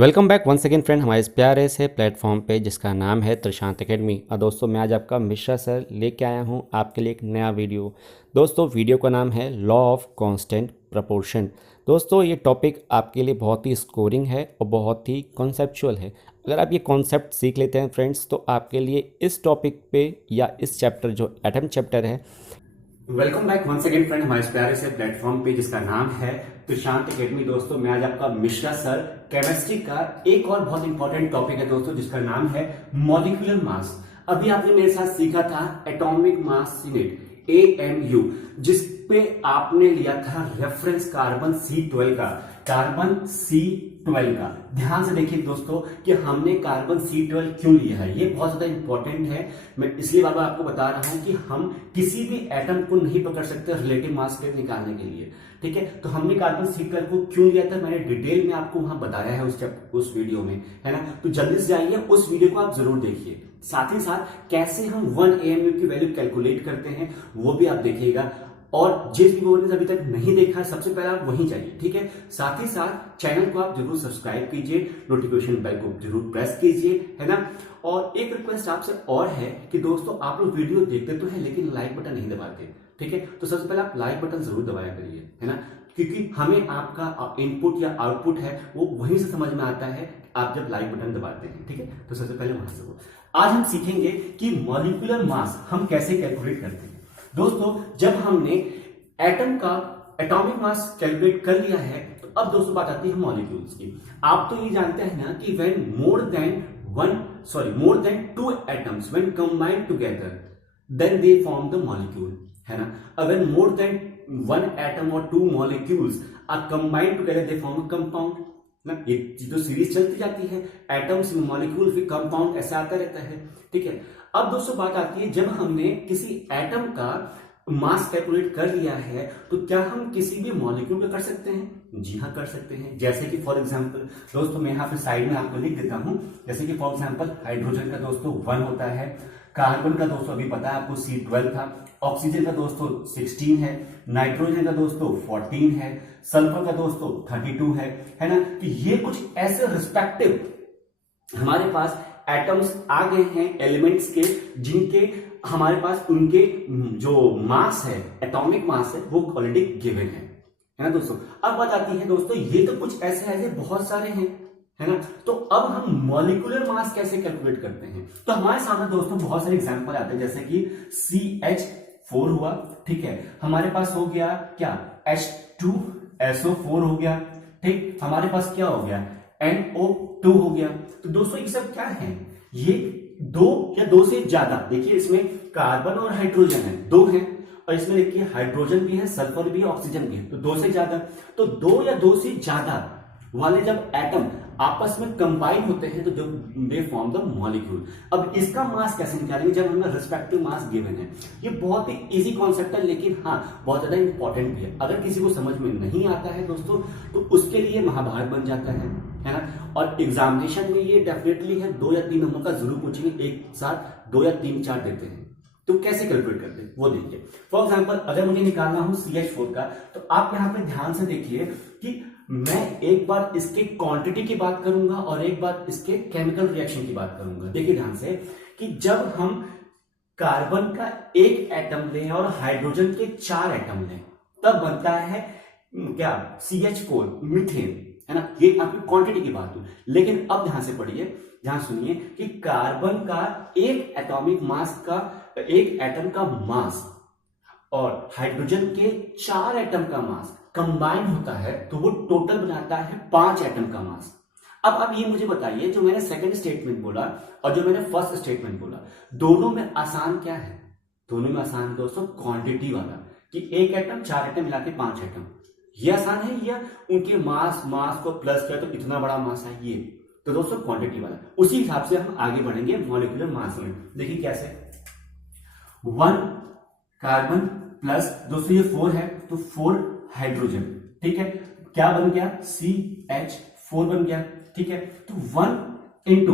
Welcome back once again friend हमारे इस प्यारे से प्लेटफॉर्म पे जिसका नाम है त्रिशांत एकेडमी। और दोस्तों मैं आज आपका मिश्रा सर लेके आया हूँ आपके लिए एक नया वीडियो। दोस्तों वीडियो का नाम है लॉ ऑफ कांस्टेंट प्रपोर्शन। दोस्तों ये टॉपिक आपके लिए बहुत ही स्कोरिंग है और बहुत ही कॉन्सेप्चुअल है। अगर आप ये कॉन्सेप्ट सीख लेते हैं फ्रेंड्स तो आपके लिए इस टॉपिक पे या इस चैप्टर जो एटम चैप्टर है। Welcome back once again friend हमारे इस प्यारे से प्लेटफॉर्म पे जिसका नाम है त्रिशांत एकेडमी। दोस्तों मैं आज आपका मिश्रा सर केमिस्ट्री का एक और बहुत इंपॉर्टेंट टॉपिक है दोस्तों जिसका नाम है मॉलिक्यूलर मास। अभी आपने मेरे साथ सीखा था एटॉमिक मास यूनिट AMU, जिस पे आपने लिया था रेफरेंस कार्बन C12 का, कार्बन C12 का। ध्यान से देखिए दोस्तों कि हमने कार्बन C12 क्यों लिया है, ये बहुत ज्यादा इंपॉर्टेंट है। मैं इसलिए बार बार आपको बता रहा हूं कि हम किसी भी एटम को नहीं पकड़ सकते रिलेटिव मास के निकालने के लिए, ठीक है। तो हमने कार्बन C12 को क्यों लिया था मैंने डिटेल में आपको वहां बताया है उस वीडियो में, है ना। तो जल्दी से जाइए उस वीडियो को आप जरूर देखिए। साथ ही साथ कैसे हम 1 AMU की वैल्यू कैलकुलेट करते हैं वो भी आप देखिएगा। और जिस भी लोगों ने अभी तक नहीं देखा है सबसे पहले आप वहीं जाइए, ठीक है। साथ ही साथ चैनल को आप जरूर सब्सक्राइब कीजिए, नोटिफिकेशन बेल को जरूर प्रेस कीजिए, है ना। और एक रिक्वेस्ट आपसे और है कि दोस्तों आप लोग वीडियो देखते तो हैं लेकिन लाइक बटन नहीं दबाते, ठीक है। तो सबसे पहले आप लाइक बटन जरूर दबाया करिए, है ना, क्योंकि हमें आपका इनपुट या आउटपुट है वो वहीं से समझ में आता है आप जब लाइक बटन दबाते हैं, ठीक है। तो सबसे पहले वहां से आज हम सीखेंगे कि मॉलिक्यूलर मास हम कैसे कैलकुलेट करते हैं। दोस्तों जब हमने एटम का एटॉमिक मास कैलकुलेट कर लिया है तो अब दोस्तों बात आती है मॉलिक्यूल्स की। आप तो ये जानते हैं ना कि when more than two atoms when combined together then they form the molecule, है ना। अगर मोर देन वन एटम और two molecules are combined together they form a compound ना। ये जो सीरीज चलती जाती है एटम्स में मॉलिक्यूल फिर कंपाउंड ऐसा आता रहता है, ठीक है। अब दोस्तों बात आती है जब हमने किसी एटम का मास कैलकुलेट कर लिया है तो क्या हम किसी भी मॉलिक्यूल का कर सकते हैं? जी हाँ कर सकते हैं। जैसे कि फॉर एग्जांपल दोस्तों मैं यहाँ पे साइड में आपको लिख देता हूं, जैसे कि फॉर एग्जांपल हाइड्रोजन का दोस्तों 1 होता है, कार्बन का दोस्तों अभी पता है आपको C12 था, ऑक्सीजन का दोस्तों 16 है, नाइट्रोजन का दोस्तों 14 है, सल्फर का दोस्तों 32 है ना। तो ये कुछ ऐसे रिस्पेक्टिव हमारे पास एटम्स आ गए हैं एलिमेंट्स के जिनके हमारे पास उनके जो मास है एटॉमिक मास है वो ऑलरेडी गिवन है ना दोस्तों। अब बात आती है दोस्तों ये तो कुछ ऐसे बहुत सारे हैं, है ना। तो अब हम मॉलिक्यूलर मास कैसे कैलकुलेट करते हैं? तो हमारे सामने दोस्तों बहुत सारे एग्जांपल आते हैं, जैसे कि CH4 हुआ, ठीक है। हमारे पास हो गया क्या H2SO4 हो गया, ठीक। हमारे पास क्या हो गया NO2 हो गया। तो दोस्तों ये सब क्या है? ये दो या दो से ज्यादा, देखिए इसमें कार्बन और हाइड्रोजन है, दो है, और इसमें देखिए हाइड्रोजन भी है, सल्फर भी है, ऑक्सीजन भी है, तो दो से ज्यादा। तो दो या दो से ज्यादा वाले जब एटम आपस में कंबाइन होते हैं तो दे फॉर्म द मॉलिक्यूल। अब इसका मास कैसे निकालेंगे जब हमें रिस्पेक्टिव मास गिवन है? ये बहुत ही इजी कॉन्सेप्ट है लेकिन हाँ बहुत ज्यादा इंपॉर्टेंट भी है। अगर किसी को समझ में नहीं आता है दोस्तों तो उसके लिए महाभारत बन जाता है ना। और एग्जामिनेशन में ये डेफिनेटली है 2 या 3 नंबर का जरूर पूछेंगे, एक साथ 2 या 3 4 देते हैं। तो कैसे कैलकुलेट करते हैं वो देखिए। फॉर एग्जाम्पल अगर मुझे निकालना हो CH4 का तो आप यहां पे ध्यान से देखिए कि मैं एक बार इसके क्वांटिटी की बात करूंगा और एक बार इसके केमिकल रिएक्शन की बात करूंगा। देखिए ध्यान से कि जब हम कार्बन का एक एटम लें और हाइड्रोजन के 4 एटम लें तब बनता है क्या CH4 मीथेन, है ना। ये आपकी क्वांटिटी की बात हुई। लेकिन अब ध्यान से पढ़िए, ध्यान सुनिए कि कार्बन का एक एटॉमिक मास का एक एटम का मास और हाइड्रोजन के 4 एटम का मास कंबाइंड होता है तो वो टोटल बनाता है 5 एटम का मास। अब ये मुझे बताइए जो मैंने सेकंड स्टेटमेंट बोला और जो मैंने फर्स्ट स्टेटमेंट बोला दोनों में आसान क्या है? दोनों में आसान दोस्तों क्वांटिटी वाला, कि एक एटम 4 एटम मिला के 5 एटम, ये आसान है, या उनके मास को प्लस किया तो इतना बड़ा मास है, ये तो दोस्तों क्वांटिटी वाला। उसी हिसाब से हम आगे बढ़ेंगे मॉलिक्यूलर मास में। देखिए कैसे 1 कार्बन प्लस दोस्तों ये 4 है तो 4 हाइड्रोजन, ठीक है। क्या बन गया CH4 बन गया, ठीक है। तो 1 इंटू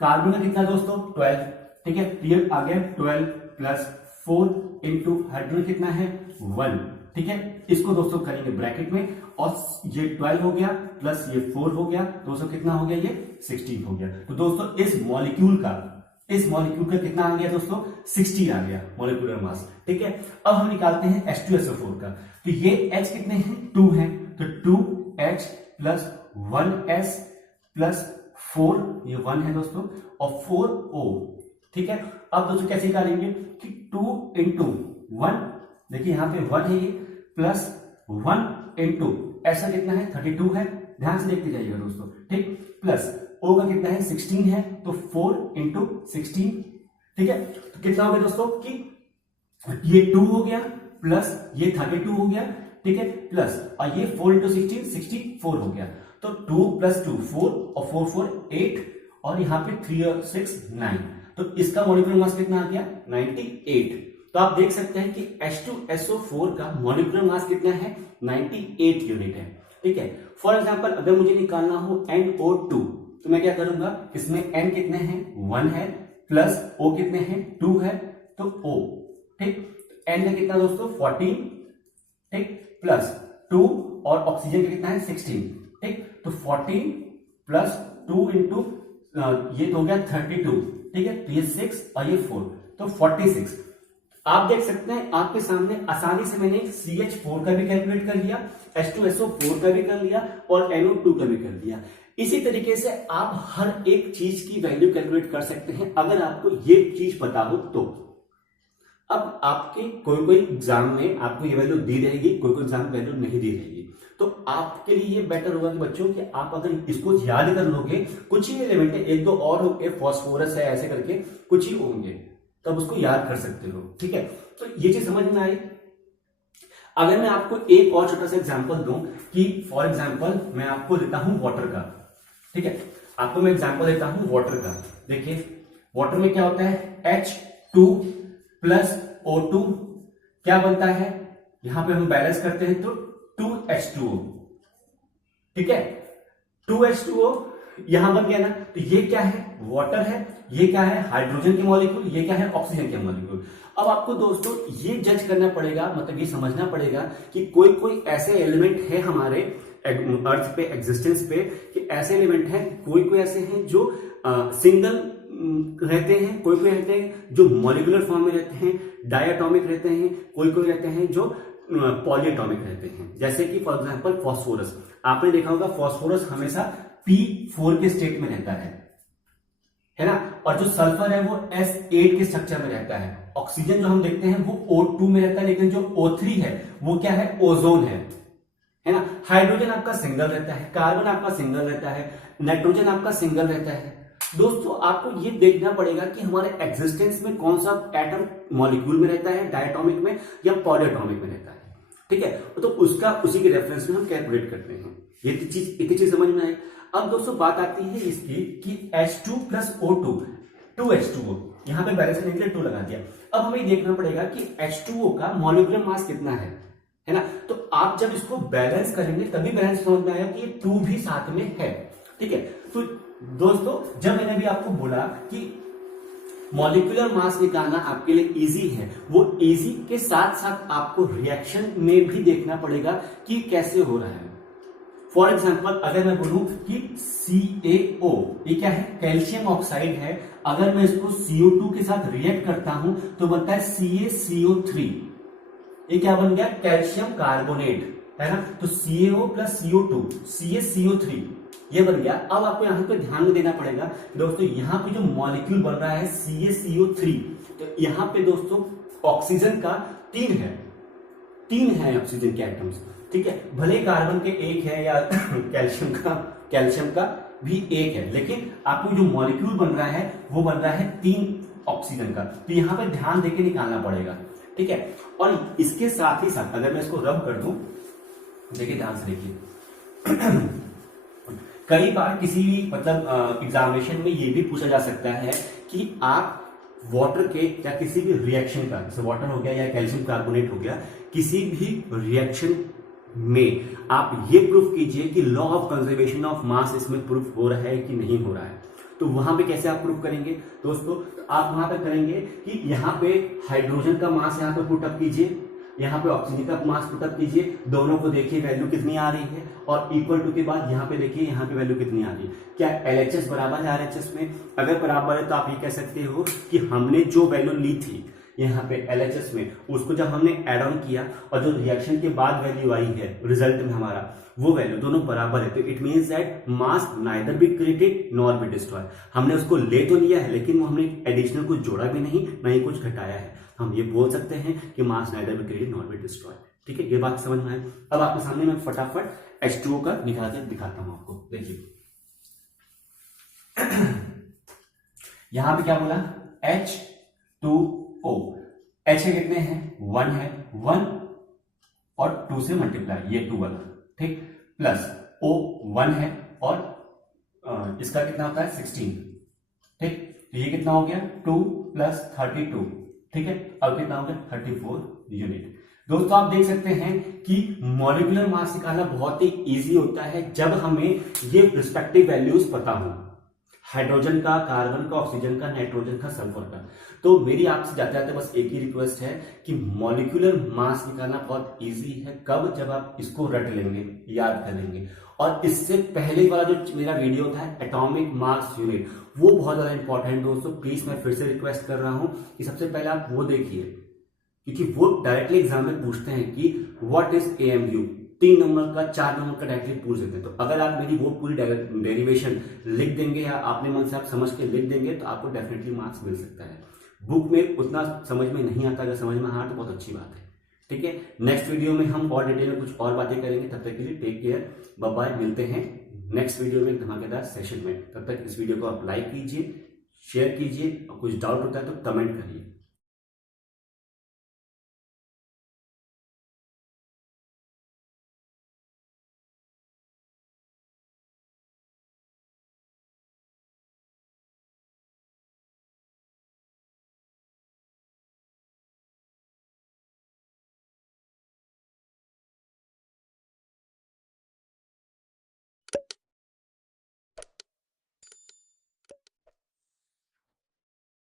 कार्बन का कितना दोस्तों 12, ठीक है। क्लियर आ गया 12 प्लस 4 इंटू हाइड्रोजन कितना है 1, ठीक है, इसको दोस्तों करेंगे ब्रैकेट में, और ये 12 हो गया प्लस ये 4 हो गया, दोस्तों कितना हो गया, ये 16 हो गया। तो दोस्तों इस मॉलिक्यूल का कितना आ गया दोस्तों, 60 आ गया मॉलिक्यूलर मास। ठीक है, अब हम निकालते हैं H2SO4 का। तो ये H कितने हैं, 2 हैं, तो 2H प्लस 1S प्लस 4, ये 1 है दोस्तों, और 4O। ठीक है, अब दोस्तों कैसे निकालेंगे कि 2 इंटू 1, देखिए यहां पे 1 है, ये प्लस 1 इंटू ऐसा कितना है, 32 है, ध्यान से देखते जाइएगा दोस्तों। ठीक, प्लस O का कितना है, 16 है, तो 4 इंटू 16। ठीक है, तो कितना हो गया दोस्तों कि ये 2 हो गया प्लस ये 32 हो गया। ठीक है, प्लस और ये 4 इंटू 16 64 हो गया। तो 2 प्लस 2 4 और 4 4 8, और यहाँ पे 3 और 6 9, तो इसका मॉलिक्यूलर मास कितना आ गया, 98। तो आप देख सकते हैं कि H2SO4 का मॉलिक्यूलर मास कितना है, 98 यूनिट है। ठीक है, फॉर एग्जांपल अगर मुझे निकालना हो NO2, तो मैं क्या करूंगा, इसमें N कितने हैं, 1 है, प्लस O कितने हैं, 2 है, तो O। ठीक, N है कितना दोस्तों, 14। ठीक, प्लस 2 और ऑक्सीजन का कितना है, 16। ठीक, तो 14 प्लस 2 इंटू ये तो हो गया 32। ठीक है, तो ये 6 और ये 4, तो 46। आप देख सकते हैं आपके सामने आसानी से मैंने CH4 का भी कैलकुलेट कर लिया, H2SO4 का भी कर लिया, और NO2 का भी कर लिया। इसी तरीके से आप हर एक चीज की वैल्यू कैलकुलेट कर सकते हैं अगर आपको ये चीज पता हो तो। अब आपके कोई एग्जाम में आपको ये वैल्यू दी रहेगी, कोई एग्जाम में वैल्यू नहीं दी रहेगी, तो आपके लिए ये बेटर होगा कि बच्चों कि आप अगर इसको याद कर लोगे, कुछ ही एलिमेंट है, एक दो और होंगे, फॉस्फोरस है, ऐसे करके कुछ ही होंगे, तब उसको याद कर सकते हो। ठीक है, तो ये चीज समझ में आई। अगर मैं आपको एक और छोटा सा एग्जांपल दूं कि फॉर एग्जांपल मैं आपको देता हूं वाटर का। ठीक है, आपको मैं एग्जांपल देता हूं वाटर का। देखिए वाटर में क्या होता है, H2 प्लस O2 क्या बनता है, यहां पे हम बैलेंस करते हैं तो 2H2O। ठीक है, 2H2O यहां बन गया ना, तो ये क्या है, वाटर है, ये क्या है, हाइड्रोजन के मॉलिक्यूल, ये क्या है, ऑक्सीजन के मॉलिक्यूल। अब आपको दोस्तों ये जज करना पड़ेगा, मतलब ये समझना पड़ेगा कि कोई ऐसे एलिमेंट है हमारे अर्थ पे, एग्जिस्टेंस पे, कि ऐसे एलिमेंट हैं, कोई ऐसे हैं जो सिंगल रहते हैं, कोई रहते हैं जो मॉलिक्यूलर फॉर्म में रहते हैं, डायटोमिक रहते हैं, कोई रहते हैं जो पॉलीएटॉमिक रहते हैं। जैसे कि फॉर एग्जांपल फॉस्फोरस, आपने देखा होगा फॉस्फोरस हमेशा P4 के स्टेट में रहता है ना, और जो सल्फर है वो S8 के स्ट्रक्चर में रहता है। ऑक्सीजन जो हम देखते हैं वो O2 में रहता है, लेकिन जो O3 है वो क्या है, ओजोन है ना। हाइड्रोजन आपका सिंगल रहता है, कार्बन आपका सिंगल रहता है, नाइट्रोजन आपका सिंगल रहता है। दोस्तों आपको ये देखना पड़ेगा कि हमारे एग्जिस्टेंस में कौन सा एटम मॉलिक्यूल में रहता है, डायटोमिक में या पॉलीएटॉमिक में रहता है। ठीक है, तो उसका उसी के रेफरेंस में हम कैलकुलेट करते हैं। ये इतनी चीज समझ में आए। अब दोस्तों बात आती है इसकी कि H2 प्लस O2, 2H2O, यहां पे बैलेंस करने के लिए 2 लगा दिया। अब हमें देखना पड़ेगा कि H2O का मॉलिक्यूलर मास कितना है ना। तो आप जब इसको बैलेंस करेंगे तभी बैलेंस समझ में आएगा कि ये 2 भी साथ में है। ठीक है, तो दोस्तों जब मैंने भी आपको बोला कि मॉलिक्यूलर मास निकालना आपके लिए इजी है, वो इजी के साथ साथ आपको रिएक्शन में भी देखना पड़ेगा कि कैसे हो रहा है। फॉर एग्जाम्पल अगर मैं बोलूं कि CaO, ये क्या है, कैल्शियम ऑक्साइड है, अगर मैं इसको CO2 के साथ रिएक्ट करता हूं तो बनता है CaCO3। ये क्या बन गया, कैल्शियम कार्बोनेट, है ना। तो CaO प्लस CO2, CaCO3 ये बन गया। अब आपको यहां पे ध्यान में देना पड़ेगा दोस्तों, यहां पे जो मॉलिक्यूल बन रहा है CaCO3, तो यहां पे दोस्तों ऑक्सीजन का 3 है ऑक्सीजन के एटम्स। ठीक है, भले कार्बन के 1 है या कैल्शियम का भी 1 है, लेकिन आपको जो मॉलिक्यूल बन रहा है वो बन रहा है 3 ऑक्सीजन का। तो यहां पे ध्यान देके निकालना पड़ेगा। ठीक है, और इसके साथ ही साथ अगर मैं इसको रब कर दूं, देखिए ध्यान से देखिए, कई बार किसी भी मतलब एग्जामिनेशन में ये भी पूछा जा सकता है कि आप वाटर के या किसी भी रिएक्शन का, जैसे वाटर हो गया या कैल्शियम कार्बोनेट हो गया, किसी भी रिएक्शन में आप ये प्रूफ कीजिए कि law of conservation of mass इसमें प्रूफ हो रहा है कि नहीं हो रहा है। तो वहां पे कैसे आप प्रूफ करेंगे दोस्तों, आप वहां पे करेंगे कि यहाँ पे हाइड्रोजन का मास यहाँ पे पुट अप कीजिए, यहाँ पे ऑक्सीजन का मास पुटअप कीजिए, दोनों को देखिए वैल्यू कितनी आ रही है, और इक्वल टू के बाद यहाँ पे देखिए यहाँ पे वैल्यू कितनी आ रही है। क्या LHS बराबर है RHS में? अगर बराबर है तो आप ये कह सकते हो कि हमने जो वैल्यू ली थी यहाँ पे LHS में, उसको जब हमने एड ऑन किया और जो रिएक्शन के बाद वैल्यू आई है रिजल्ट में हमारा, वो वैल्यू दोनों बराबर है। तो it means that mass neither be created nor be destroy. हमने उसको ले तो लिया है लेकिन वो हमने एडिशनल कुछ जोड़ा भी नहीं, ना ही कुछ घटाया है। हम ये बोल सकते हैं कि mass neither be created nor be destroy. ठीक है, ये बात समझ में आए। अब आपके सामने मैं फटाफट H2O का निकाल के दिखाता हूं आपको। देखिए यहां पे क्या बोला, H2O। H के कितने हैं? 1 है, 1 और 2 से मल्टीप्लाई, ये 2 वाला, ठीक, प्लस O 1 है और इसका कितना होता है 16, ठीक। तो ये कितना हो गया 2 प्लस 32, ठीक है। अब कितना हो गया 34 यूनिट। दोस्तों आप देख सकते हैं कि मॉलिक्यूलर मास निकालना बहुत ही इजी होता है जब हमें ये रिस्पेक्टिव वैल्यूज पता हो, हाइड्रोजन का, कार्बन का, ऑक्सीजन का, नाइट्रोजन का, सल्फर का। तो मेरी आपसे जाते जाते बस एक ही रिक्वेस्ट है कि मॉलिक्यूलर मास निकालना बहुत इजी है। कब? जब आप इसको रट लेंगे, याद कर लेंगे। और इससे पहले वाला जो मेरा वीडियो था एटॉमिक मास यूनिट, वो बहुत ज्यादा इंपॉर्टेंट दोस्तों। प्लीज मैं फिर से रिक्वेस्ट कर रहा हूं कि सबसे पहले आप वो देखिए, क्योंकि वो डायरेक्टली एग्जाम में पूछते हैं कि व्हाट इज AMU। 3 नंबर का, 4 नंबर का डायरेक्टली पूछ देते हैं। तो अगर आप मेरी वो पूरी डेरिवेशन लिख देंगे या अपने मन से आप समझ के लिख देंगे तो आपको डेफिनेटली मार्क्स मिल सकता है। बुक में उतना समझ में नहीं आता, अगर समझ में आया तो बहुत अच्छी बात है। ठीक है, नेक्स्ट वीडियो में हम और डिटेल में कुछ और बातें करेंगे। तब तक के लिए टेक केयर, बाय बाय। मिलते हैं नेक्स्ट वीडियो में धमाकेदार सेशन में। तब तक इस वीडियो को आप लाइक कीजिए, शेयर कीजिए, और कुछ डाउट होता है तो कमेंट करिए।